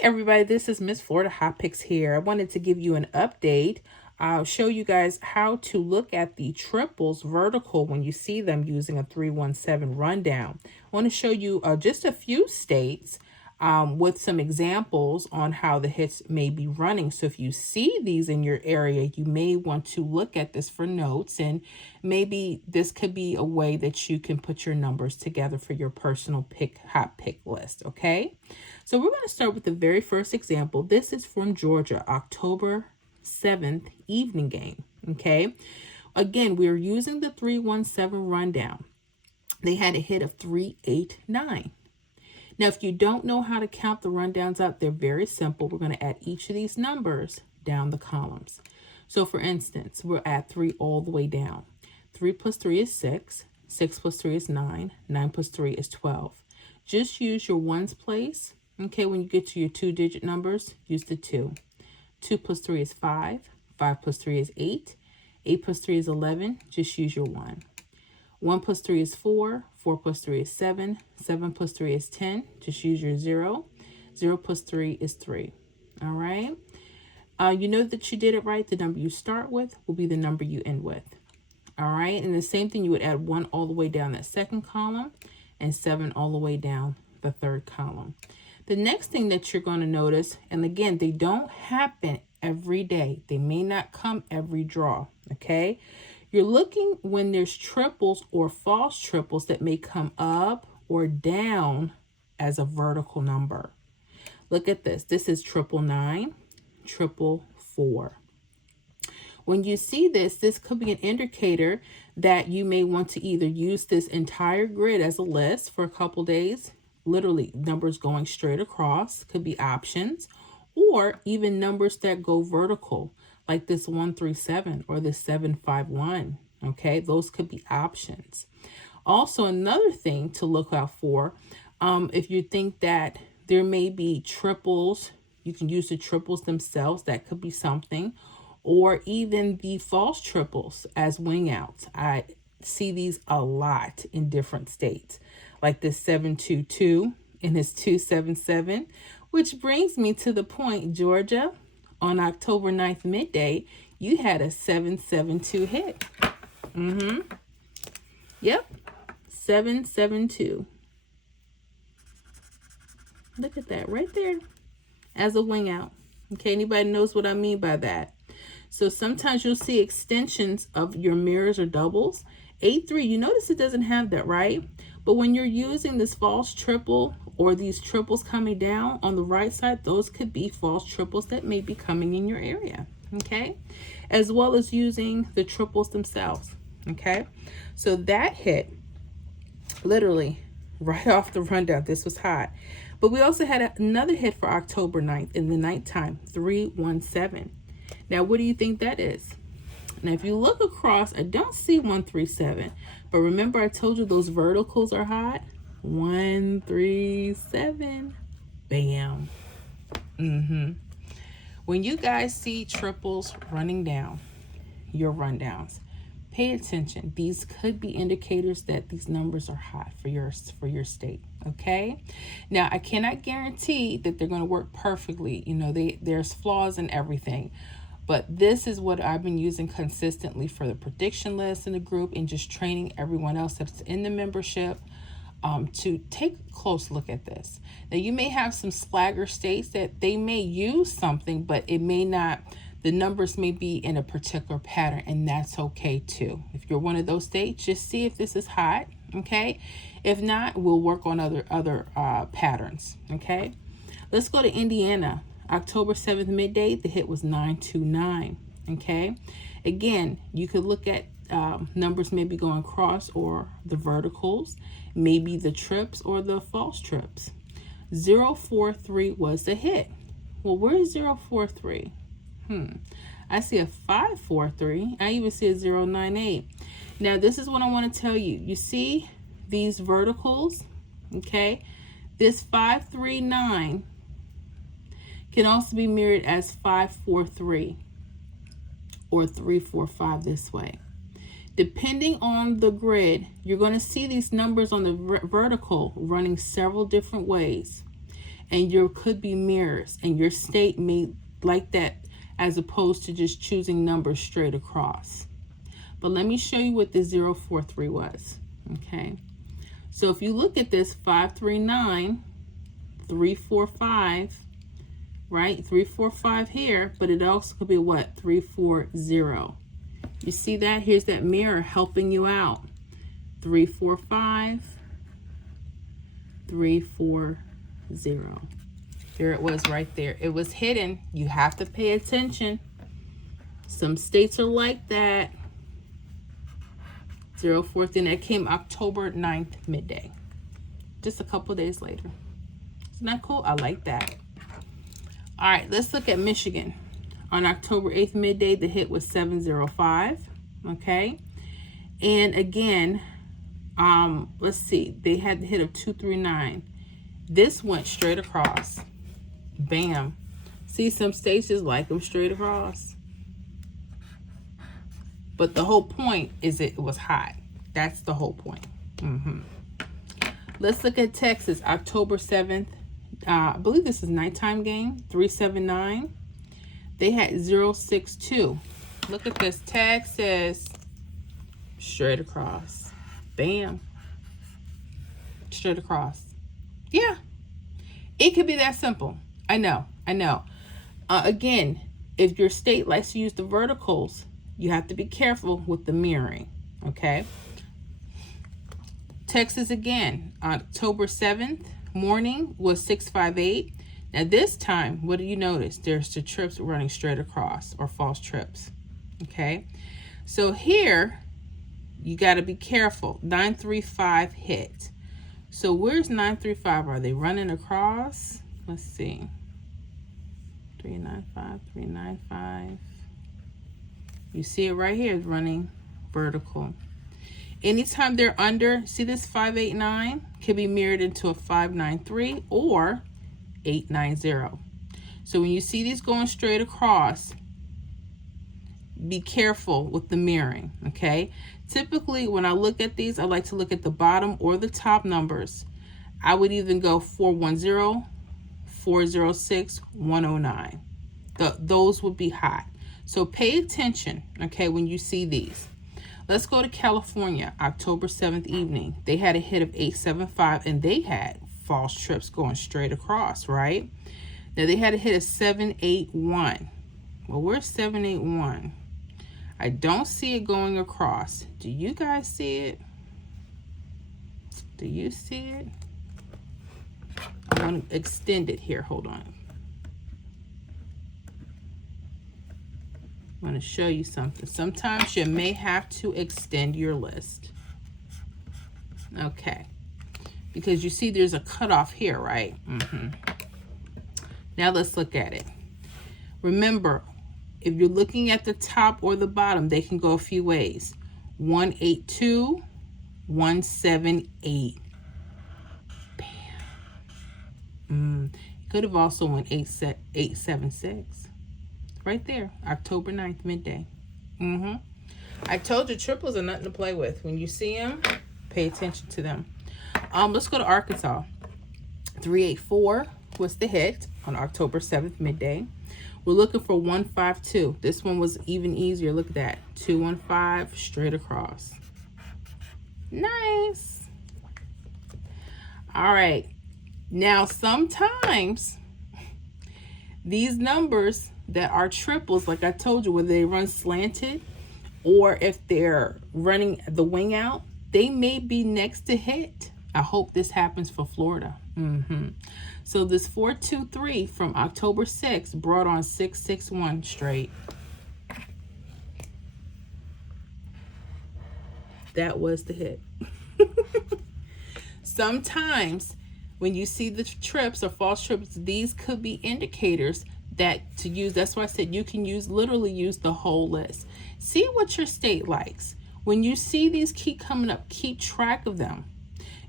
Everybody, this is Miss Florida Hot Picks here. I wanted to give you an update. I'll show you guys how to look at the triples vertical when you see them using a 317 rundown. I want to show you just a few states with some examples on how the hits may be running. So if you see these in your area, you may want to look at this for notes, and maybe this could be a way that you can put your numbers together for your personal hot pick list, okay? So we're going to start with the very first example. This is from Georgia, October 7th evening game, okay? Again, we're using the 317 rundown. They had a hit of 389. Now, if you don't know how to count the rundowns up, they're very simple. We're going to add each of these numbers down the columns. So, for instance, we'll add 3 all the way down. 3 plus 3 is 6. 6 plus 3 is 9. 9 plus 3 is 12. Just use your ones place. Okay, when you get to your 2-digit numbers, use the 2. 2 plus 3 is 5. 5 plus 3 is 8. 8 plus 3 is 11. Just use your 1. 1 plus 3 is 4. 4 plus 3 is 7. 7 plus 3 is 10. Just use your 0. 0 plus 3 is 3. All right. You know that you did it right. The number you start with will be the number you end with. All right. And the same thing, you would add 1 all the way down that second column and 7 all the way down the third column. The next thing that you're going to notice, and again, they don't happen every day. They may not come every draw, okay? You're looking when there's triples or false triples that may come up or down as a vertical number. Look at this. This is 999, 444. When you see this, this could be an indicator that you may want to either use this entire grid as a list for a couple days, literally numbers going straight across, could be options, or even numbers that go vertical, like this 137 or this 751. Okay, those could be options. Also, another thing to look out for, if you think that there may be triples, you can use the triples themselves. That could be something, or even the false triples as wing outs. I see these a lot in different states, like this 722 and this 277, which brings me to the point, Georgia, on October 9th midday, you had a 772 hit. Yep, 772. Look at that right there as a wing out. Okay, anybody knows what I mean by that? So sometimes you'll see extensions of your mirrors or doubles. 8-3, you notice it doesn't have that, right? But when you're using this false triple or these triples coming down on the right side, those could be false triples that may be coming in your area, okay? As well as using the triples themselves, okay? So that hit literally right off the rundown. This was hot. But we also had another hit for October 9th in the nighttime, 317. Now, what do you think that is? Now, if you look across, I don't see 137, but remember I told you those verticals are hot? 137, bam. When you guys see triples running down your rundowns, pay attention. These could be indicators that these numbers are hot for your state, okay? Now, I cannot guarantee that they're going to work perfectly. You know, there's flaws in everything. But this is what I've been using consistently for the prediction list in the group, and just training everyone else that's in the membership to take a close look at this. Now, you may have some slagger states that they may use something, but it may not, the numbers may be in a particular pattern, and that's okay too. If you're one of those states, just see if this is hot, okay? If not, we'll work on other patterns, okay? Let's go to Indiana. October 7th midday, the hit was 929, okay? Again, you could look at numbers maybe going cross or the verticals, maybe the trips or the false trips. 043 was the hit. Well, where's 043? I see a 543. I even see a 098. Now, this is what I want to tell you. You see these verticals, okay? This 539 can also be mirrored as 543 or 345 this way. Depending on the grid, you're going to see these numbers on the vertical running several different ways. And your could be mirrors, and your state may like that as opposed to just choosing numbers straight across. But let me show you what the 043 was. Okay, so if you look at this 539, 345, right? 345 here, but it also could be what? 340. You see that? Here's that mirror helping you out. 345, 340. There it was right there. It was hidden. You have to pay attention. Some states are like that. 04th, and that came October 9th, midday. Just a couple days later. Isn't that cool? I like that. All right, let's look at Michigan. On October 8th, midday, the hit was 705. Okay. And again, let's see. They had the hit of 239. This went straight across. Bam. See, some states just like them straight across. But the whole point is it was hot. That's the whole point. Let's look at Texas, October 7th. I believe this is nighttime game, 379. They had 062. Look at this, Texas. Straight across. Bam. Straight across. Yeah. It could be that simple. I know. Again, if your state likes to use the verticals, you have to be careful with the mirroring, okay? Texas again, October 7th, morning was 658. Now this time, what do you notice? There's the trips running straight across, or false trips, okay? So here, you got to be careful. 935 hit. So where's 935? Are they running across? Let's see. 395, 395. You see it right here is running vertical. Anytime they're under, see this 589 can be mirrored into a 593 or 890. So when you see these going straight across, be careful with the mirroring, okay? Typically, when I look at these, I like to look at the bottom or the top numbers. I would even go 410, 406, 109. Those would be hot. So pay attention, okay, when you see these. Let's go to California, October 7th evening. They had a hit of 875, and they had false trips going straight across, right? Now, they had a hit of 781. Well, where's 781? I don't see it going across. Do you guys see it? Do you see it? I want to extend it here. Hold on. I'm going to show you something. Sometimes you may have to extend your list. Okay. Because you see there's a cutoff here, right? Now let's look at it. Remember, if you're looking at the top or the bottom, they can go a few ways. 182, 178. Bam. Could have also went 876. Right there, October 9th, midday. I told you triples are nothing to play with. When you see them, pay attention to them. Let's go to Arkansas. 384 was the hit on October 7th, midday. We're looking for 152. This one was even easier. Look at that. 215 straight across. Nice. All right. Now, sometimes these numbers that are triples, like I told you, whether they run slanted or if they're running the wing out, they may be next to hit. I hope this happens for Florida. So this 423 from October 6th brought on 661 straight. That was the hit. Sometimes when you see the trips or false trips, these could be indicators that to use. That's why I said you can literally use the whole list. See what your state likes. When you see these keep coming up, keep track of them.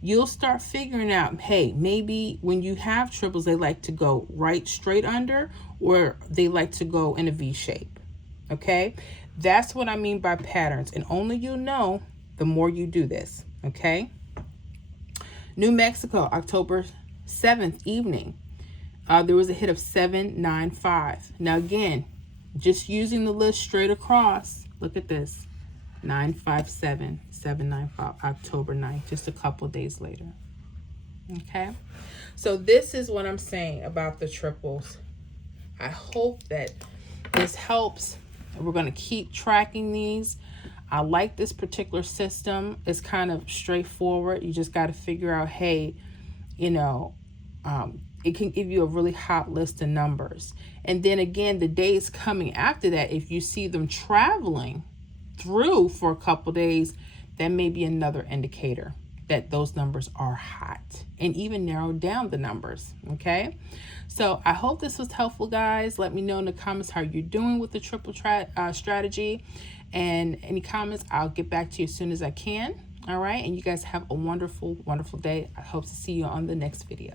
You'll start figuring out, hey, maybe when you have triples, they like to go right straight under, or they like to go in a V shape. Okay, that's what I mean by patterns, and only you know the more you do this. Okay. New Mexico, October 7th evening. there was a hit of 795. Now again, just using the list straight across, look at this. 957, 795, October 9th, just a couple days later. Okay, so this is what I'm saying about the triples. I hope that this helps. We're going to keep tracking these. I like this particular system. It's kind of straightforward. You just got to figure out, hey, you know, it can give you a really hot list of numbers. And then again, the days coming after that, if you see them traveling through for a couple days, that may be another indicator that those numbers are hot, and even narrow down the numbers. Okay, so I hope this was helpful, guys. Let me know in the comments how you're doing with the triple strategy, and any comments, I'll get back to you as soon as I can. All right, and you guys have a wonderful day. I hope to see you on the next video.